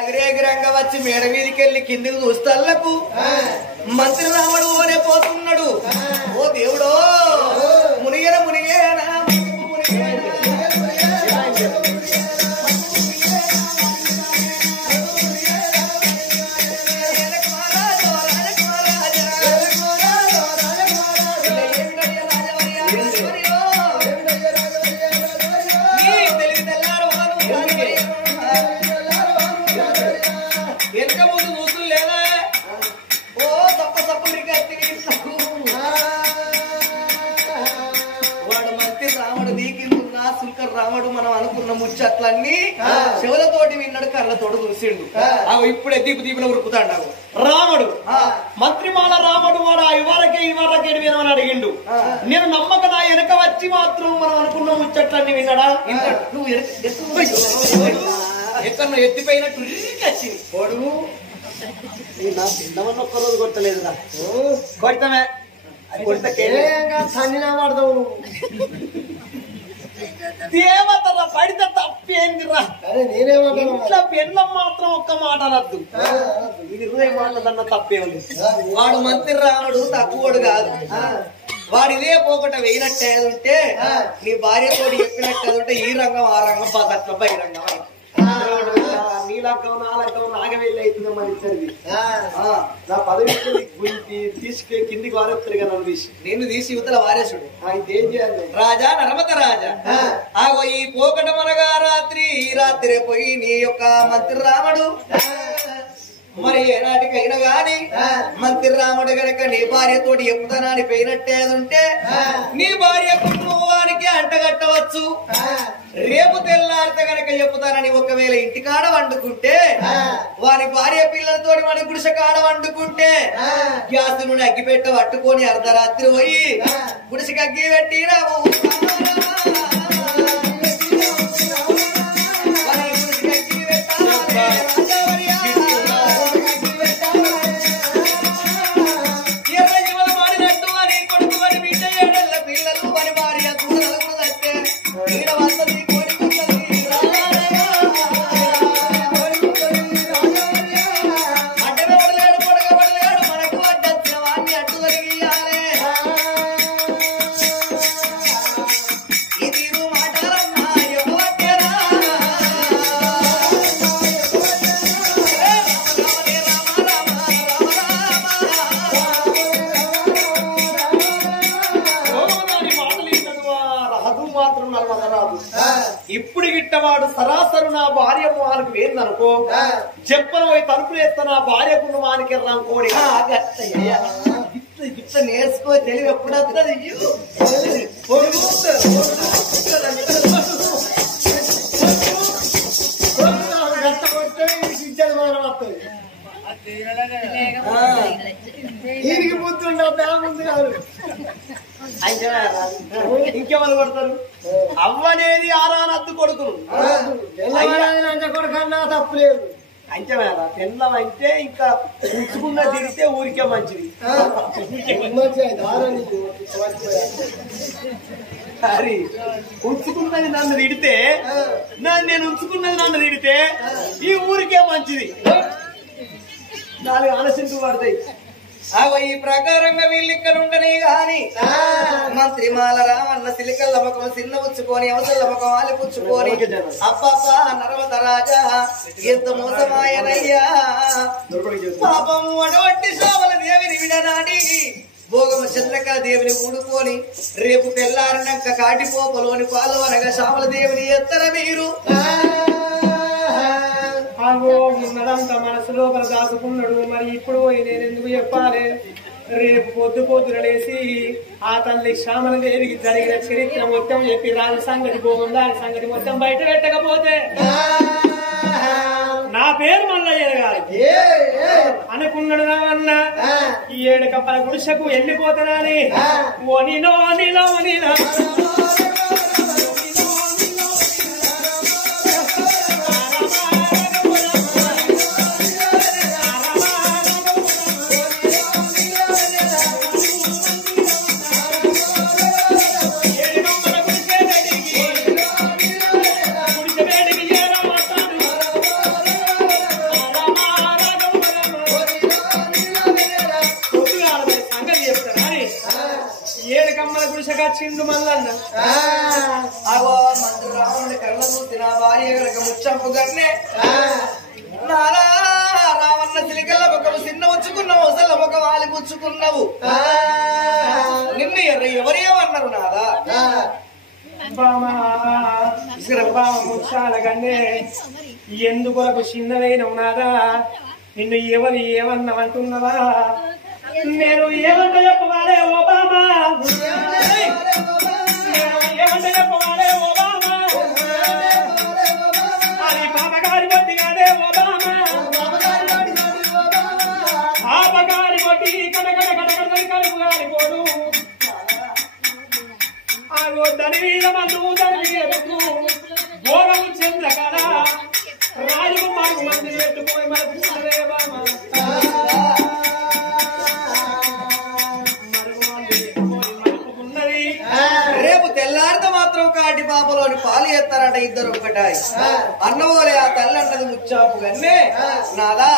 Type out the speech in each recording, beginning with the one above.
అగ్రేగ్రంగా వచ్చి మేడ మీదకి వెళ్ళి కిందికి చూస్తల్లకు మంత్రి రాముడు ఓనే పోతున్నాడు. ఓ దేవుడో మునిగేన మునిగేనా రాముడు మనం అనుకున్న ముచ్చట్లన్నీ శివులతోటి విన్నాడు, కళ్ళతోటి చూసిండు. ఇప్పుడే దీపున ఉరుకుతాడు రాముడు. మంత్రిమాల రాముడు వాడు ఇవరకే వినమని అడిగిండు. నేను నమ్మక నా వెనక వచ్చి మాత్రం మనం అనుకున్న ముచ్చట్లన్నీ విన్నాడా? నువ్వు ఎక్కడ ఎత్తిపోయినట్టు వచ్చింది పొడుగు తిందామని ఒక్కరోజు కొట్టలేదురా. కొట్టమే సన్నినా పడతావు నువ్వు. దేవతల పడితే తప్పేందిరా? ఇంట్లో పెళ్ళం మాత్రం ఒక్క మాట అనద్దు, 20 మాటలన్న తప్పే ఉంది. వాడు మంత్రి రాముడు తక్కువడు కాదు. వాడు ఇదే పోకట వేయినట్టే ఉంటే నీ భార్యతో చెప్పినట్టు ఉంటే ఈ రంగం ఆ రంగం పదట్ల బహిరంగం నీ లగ్గం నా లగ్గం నాగవెళ్ళి అవుతుంది. మన ఇద్దరిది నా పదవి తీసుకు కిందికి వారేస్తారు కదా, నన్ను తీసి నిన్ను తీసి యువతల వారేసుడు. ఇదేం చేయాలి రాజా నర్మత రాజా? ఆగో ఈ పోకట మనగా రాత్రి ఈ రాత్రి పోయి నీ యొక్క మంత్రి రాముడు మరి ఏనాటికైనా గాని మంత్రి రాముడు గనక నీ భార్యతోటి చెప్తానని పోయినట్టే ఉంటే నీ భార్య కుటుంబానికి అంటగట్టవచ్చు. రేపు తెల్లారితే గనక చెప్తానని ఒకవేళ ఇంటికాడ వండుకుంటే వారి భార్య పిల్లలతో మన గుడిసె కాడ వండుకుంటే గ్యాస్ నుండి అగ్గిపెట్ట పట్టుకొని అర్ధరాత్రి పోయి గుడిసెకి అగ్గి పెట్టి రావు ఇప్పుడు గిట్టవాడు సరాసరు నా భార్య వానికి వేందనుకో చెప్పను పోయి తలుపులు వేస్తా నా భార్యకు వానికి రంకోడి గిట్ట నేర్చుకో తెలివి ఎప్పుడు వస్తుంది. దీనికి బుద్ధి కాదు. ఇంకెవరు కొడతారు? అవ్వనేది ఆరానద్దు కొడుకును కొడుకన్నా తప్పులేదు. అంచమేరా తెల్లం అంటే ఇంకా ఉంచుకున్న తిరిగితే ఊరికే మంచిది. అది ఉంచుకున్నది నన్ను తిడితే నేను ఉంచుకున్నది నన్ను తిడితే ఈ ఊరికే మంచిది. 4 ఆలస్యంకు పడతాయి. ఈ ప్రకారంగా వీళ్ళు ఇక్కడ ఉండని గాని మంత్రిమాల రామన్న సిలికల్ల ముఖం చిన్న పుచ్చుకొని అవసల ముఖం ఆలి పుచ్చుకొని అప్పప్ప నర్మత రాజా ఎంత మోసమాయనయ్యా పాపము అటువంటి శ్రావణ దేవిని విడనాడి భోగమ చంద్రకళ దేవిని ఊడుకొని రేపు తెల్లారినాక కాటిపోపలోని పాలు అనగా శ్రావణ దేవిని ఎత్తర మీరు ఉన్నదంతా మనసు లోపల దాచుకున్నాడు. మరి ఇప్పుడు నేను ఎందుకు చెప్పాలి? రేపు పొద్దున లేసి ఆ తల్లి శ్యామల దేవికి జరిగిన చరిత్ర మొత్తం చెప్పి రాజు సంగతి భోగం దాని సంగతి మొత్తం బయట పెట్టకపోతే నా పేరు మల్లయ్య గారు అనుకున్నాడు. రావన్న ఈ 7 కప్పల గుడిసెకు వెళ్ళిపోతానని ఓనిలో వచ్చిండు మల్లన్న. అగో మంత్రి రాముని కళ్ళ చూసి నా భార్య కనుక ముచ్చంపు గన్నే నారా రావన్న సిలికల్ల ఒక చిన్న వచ్చుకున్నావు అసలు ఒక వాలి పుచ్చుకున్నావు నిన్ను ఎవరేమన్నారు నాదా ముచ్చాల కన్నే ఎందుకొరకు చిన్నదైన నాదా నిన్ను ఎవరు ఏమన్నామంటున్నవా నేను ఏమంటే చెప్పవాలే ఓబామా ఏమంటే చెప్పవాలే ఓబామా అది పాపగారి బట్టి కాదే ఓబామా పాపగారి బట్టి కడగడ కడగడ కడుపు గారిపోడు ఆ దాని మీద మందు దాని మీద భోగము చంద్రకళ రాజు మాకు మంది పెట్టుకోయి మనకు బామా రేపు తెల్లారితో మాత్రం కాటి పాపలోని పాలు ఎత్తారట ఇద్దరు ఒకటాయి అన్నవోలే ఆ తల్లి అన్నది ముచ్చాపు కన్నే నాదా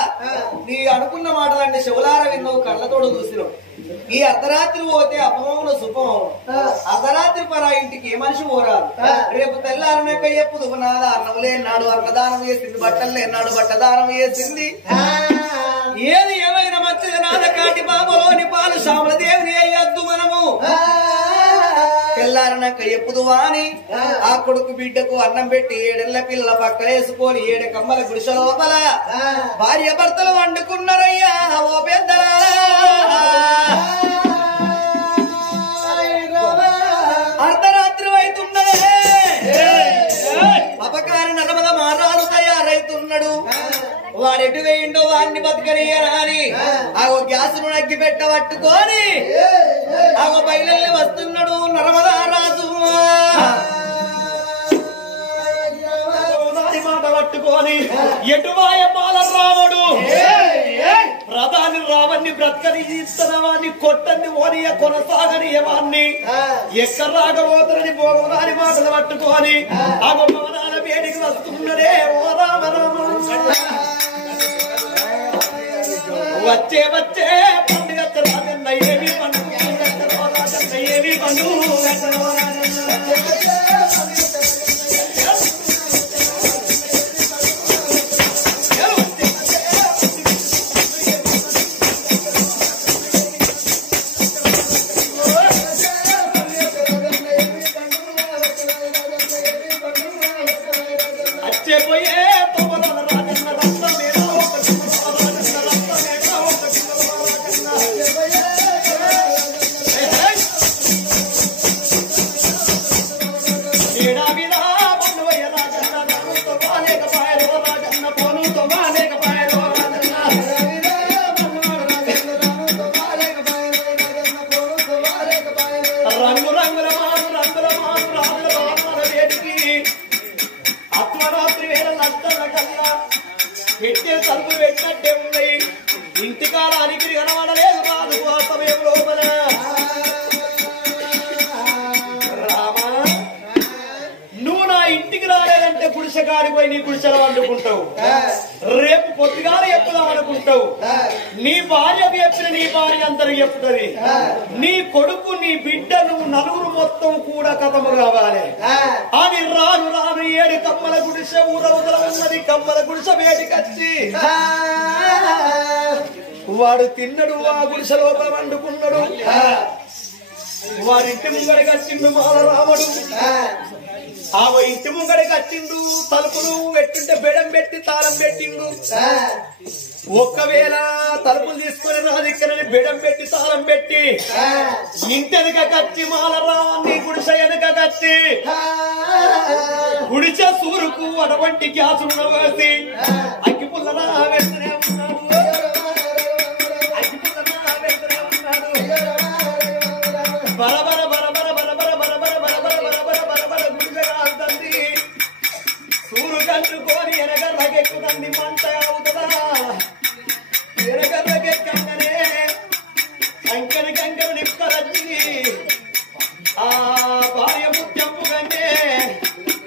నీ అనుకున్న మాటలన్నీ శివలార విన్నావు కళ్ళతోడు చూసినావు ఈ అర్ధరాత్రి పోతే అపమౌన శుభం అర్ధరాత్రి పరా ఇంటికి ఏ మనిషి పోరాదు రేపు తెల్లారనక ఎప్పుడు నాదా అన్నవులే నాడు అన్నదానం చేసింది బట్టలు లేనాడు బట్టదానం చేసింది ఏది ఏమైనా మంచిది నాద కాటి పాపలోని పాలు శ్యామలదేవిని అయ్యద్దు మనము తెల్లారనక ఎప్పుడు వాని ఆ కొడుకు బిడ్డకు అన్నం పెట్టి 7 ఏళ్ల పిల్లల పక్కలేసుకొని 7 కమ్మల గుడిసె లోపల భార్య భర్తలు వండుకున్నారయ్యా ఓ పెద్ద అర్ధరాత్రి అవుతున్నదే అపకారి నర్మద మారాలు తయారైతున్నాడు వాడెటు వేయిండో వాడిని బతకనియరా అని ఆగో గ్యాసును నగ్గి పెట్టబట్టుకొని ఆగో బయలుల్ని వస్తున్నాడు నర్మదా రాజు మాట పట్టుకొని ఎటువాయ బాల రాముడు ప్రధాని రావణ్ణి బ్రతకని ఇస్తున్నవాన్ని కొట్టని ఓనియ కొనసాగనియవాన్ని ఎక్కడ రాకపోతారని భోగనాని మాటలు పట్టుకొని ఆ గొప్పవనాల వేడికి వస్తున్నదే ఓ రామరామ వచ్చే వచ్చే పండుగ రాజన్న ఏమి పండుగ రాజన్న ఏమి పండుగ పెట్టే తలుపు పెట్టినట్టే ఉన్నాయి ఇంటికాలానికి కనబడలేదు రాదు ఆ సమయం లోపల రామా నువ్వు నా ఇంటికి రాలేదంటే గుడిసెగాడి పోయి నీ గుడిసెలు వండుకుంటావు రేపు పొద్దుగాల చెప్పుదాం అనుకుంటావు నీ భార్యకు చెప్పిన నీ భార్య అందరికి చెప్తుంది నీ కొడుకు నీ బిడ్డ నువ్వు నలుగురు మొత్తం కూడా కథము కావాలి అని రాను రాను 7 కమ్మల గుడిసె ఊరవతల ఉన్నది కమ్మల గుడిసె వేడికొచ్చి వాడు తిన్నడు ఆ గుడిసె లోపల వండుకున్నాడు వాడింటి ముంగడికి వచ్చిండు మాలరాముడు ఆ ఇంటి ముంగడికి వచ్చిండు తలుపులు పెట్టింటే బెడం పెట్టి తాళం పెట్టిండు ఒక్కవేళ తలుపులు తీసుకుని నా దగ్గర బెడం పెట్టి తాళం పెట్టి ఇంటి వెనుక కచ్చి మాలరాన్ని గుడిసె వెనుక కచ్చి గుడిసె సూరుకు అటువంటి గ్యాసులు వేసి అగ్గి పుల్లలా వెళ్తూనే ఉన్నాడు అగ్గి పుల్లలా వెళ్తూనే ఉన్నాడు బరబర బరబర బరబర బరబర బరబర బరబర బరబర గుడిసె కాల్తంది సూరు కంటుకొని ఎనగర్రకెక్కుతంది మంట అవుతుందా ఎనగర్రకెక్కనే కంకని కంకను నిప్పరచ్చి ఆ భార్య ముత్యంపు కంటే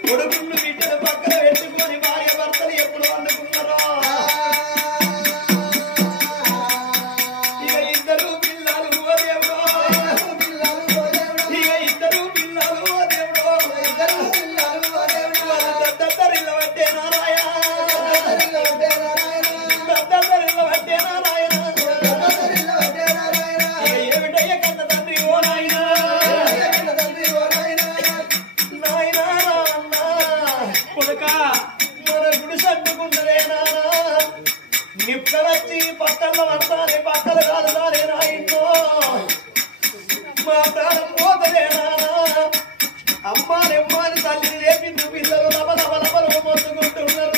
కొడుకుళ్ళు బిడ్డలు పక్కన పెట్టుకొని భార్య భర్తలు ఎప్పుడు వండుకున్నారో నిప్పులొచ్చి పక్కల్లో అంటానే పక్కలు కాదు నానే నాయనో మా ప్రాణం పోతలేనా అమ్మాని తల్లి లేపింది పిల్లలు లబలబలబలు మొత్తుకుంటున్నారు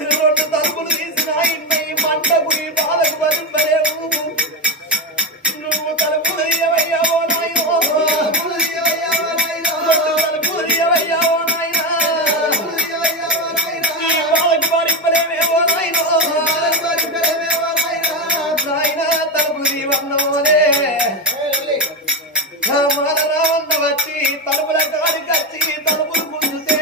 రెండు తలుపులు తీసిన ఈ మంటకు ఈ బాధకు భరింపలేవు నువ్వు తలుపులు తీయవయ్యావో నాయనో తలుపులు తీయవయ్యావో నాయనా ఈ బాధకు భరింపలేవేవో నాయనో నాయనా తలుపులు తీయవన్నోలే మానరావన్న వచ్చి తలుపుల కాడికి వచ్చి తలుపులు గుంజుతే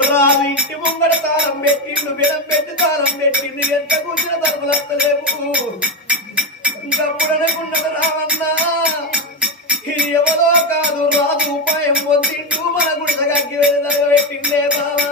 రాదు ఇంటి ముంగడ తాళం పెట్టిండు బెడం పెట్టి తాళం పెట్టిండు ఎంత కూర్చున్న తలుపులు వస్తలేవు ఇంకప్పుడనుకున్నది రావన్నా ఇది ఎవరో కాదు రాదు ఉపాయం పొందిండు మన గుడిసగక్కి వెళ్ళి పెట్టిండే బావా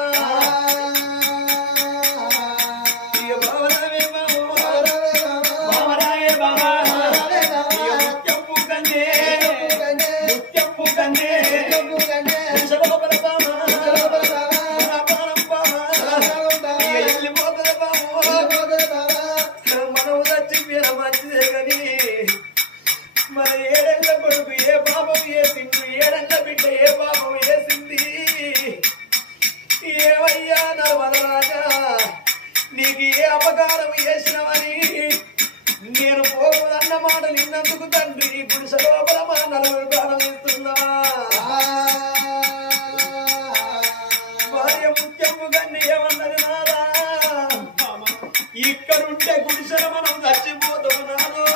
నీకు ఏ అపకారం చేసినవని నేను పోవదన్న మాట నిన్నందుకు తండ్రి నీ పురుష లోపల మా నలుగురు ప్రాణం ఇస్తున్నా భార్య ముఖ్యము కన్నీ ఏమన్నది నారా ఇక్కడుంటే గుడిసెల మనం చచ్చిపోతున్నాను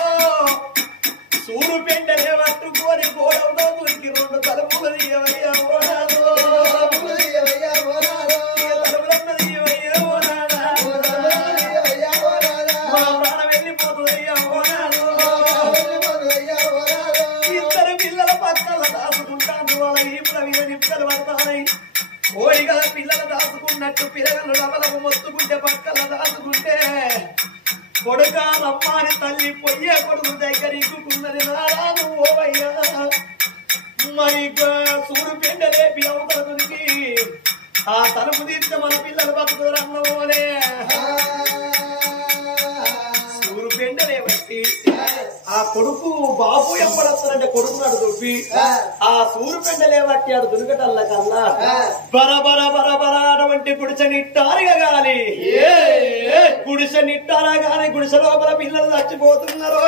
సూరు పెండలే పట్టుకొని గోడవతో దొరికి రెండు తలుపులు తీయవయ్యా ఓనాడు కోడిగా పిల్లలు దాచుకున్నట్టు పిల్లలు లవలము మొత్తుకుంటే పక్కల దాచుకుంటే కొడుక అమ్మాని తల్లి పొయ్యే కొడుకు దగ్గర ఇక్కున్నది నారాను ఓవయ్యా మరి సూరు పెండ లేపి అవతలకి ఆ తలుపు తీర్చే మన పిల్లలు బతుకురన్నోలే సూరు పెండలే బట్టి ఆ కొడుకు బాబు ఎంపడస్తారంటే కొడుకు నాడు దొబ్బి ఆ సూరు పెండలే బట్టి ఆడు దుర్గటల్ల కల్లా బరబర బరబర అటువంటి గుడిసె నిట్టారుగా గాలి గుడిసె నిట్టారా గాని గుడిసె లోపల పిల్లలు చచ్చిపోతున్నారు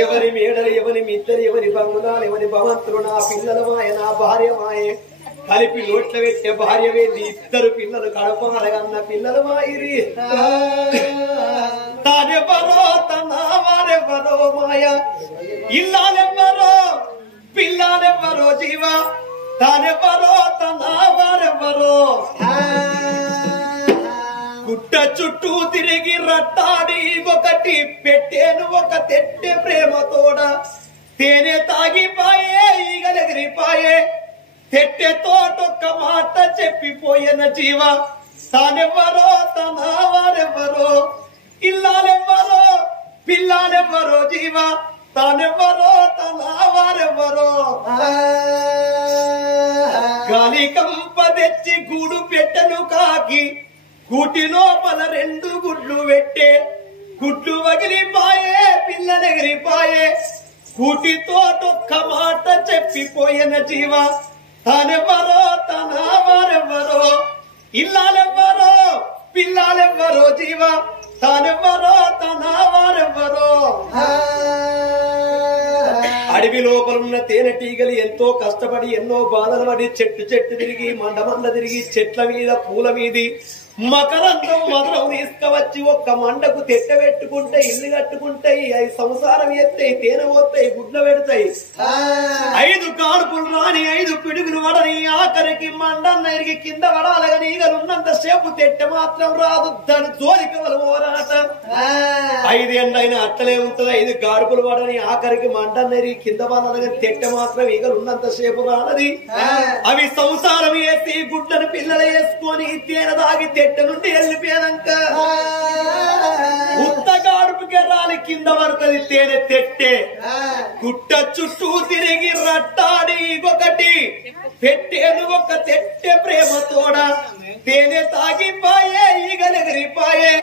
ఎవరి మేడలు ఎవరి మిద్దరు ఎవరి బంగుళాలు ఎవరి భవంతులు నా పిల్లల మాయ నా భార్య మాయే కలిపి నోట్ల పెట్టే భార్య వేది ఇద్దరు పిల్లలు కడపారగన్న పిల్లలు మాయిరి తానెవరో తనవారెవరో మాయ ఇల్లాలెవ్వరో పిల్లాలెవ్వరో జీవ తానెవరో తనవారెవరో గుట్ట చుట్టూ తిరిగి రట్టాడి ఒకటి పెట్టేను ఒక తెట్టె ప్రేమతోడ తేనె తాగిపాయే ఈగలెగిరిపాయే తెట్టెతోటొక్క మాట చెప్పిపోయిన జీవ తానెవ్వరో తనవారెవ్వరో ఇల్లాలెవ్వరో పిల్లాలెవ్వరో జీవ తానెవ్వరో తనవారెవ్వరో గాలి కంప తెచ్చి గూడు పెట్టెను కాకి కూటి లోపల రెండు గుడ్లు పెట్టే గుడ్లు వగిలిపాయే పిల్లలెగిరిపాయే కూటితోటొక్క మాట చెప్పిపోయిన జీవ తానెవ్వరో తనవారెవ్వరో ఇల్లాలెవ్వరో పిల్లాలెవ్వరో జీవ తానెవ్వరో తనవారెవ్వరో అడవి లోపలున్న తేనెటీగలు ఎంతో కష్టపడి ఎన్నో బాధలు పడి చెట్టు చెట్టు తిరిగి మండ తిరిగి చెట్ల మీద పూల మీది మకరందం మధురం తీసుకువచ్చి ఒక్క మండకు తెట్ట పెట్టుకుంటే ఇల్లు కట్టుకుంటాయి 5 సంసారం ఎత్తాయి తేనె పోతాయి గుడ్లు పెడతాయి 5 కాడుపులు రాని 5 పిడుగులు వడని ఆఖరికి మండన్న ఎరిగి కింద వడాలని ఈగలున్నంత సేపు తెట్ట మాత్రం రాదు దాని జోలికవలు పోరాట 5 ఎండైనా అట్లనే ఉంటది 5 గాడుపులు వడని ఆఖరికి మండన్న ఎరిగి కింద వడాలని తెట్ట మాత్రం ఈగలున్నంత సేపు రానది అవి సంసారం వేసి గుడ్లను పిల్లలు వేసుకొని తేనె దాగి తెట్ట నుండి వెళ్ళిపోయాక ఉత్తగాడుపు గెర్రాలి కింద పడుతుంది తేనె తెట్టే గుట్ట చుట్టూ తిరిగి రట్టాడి ఒకటి పెట్టేను ఒక తెట్టె ప్రేమతోడ తేనె తాగిపాయే ఈగలెగిరిపాయే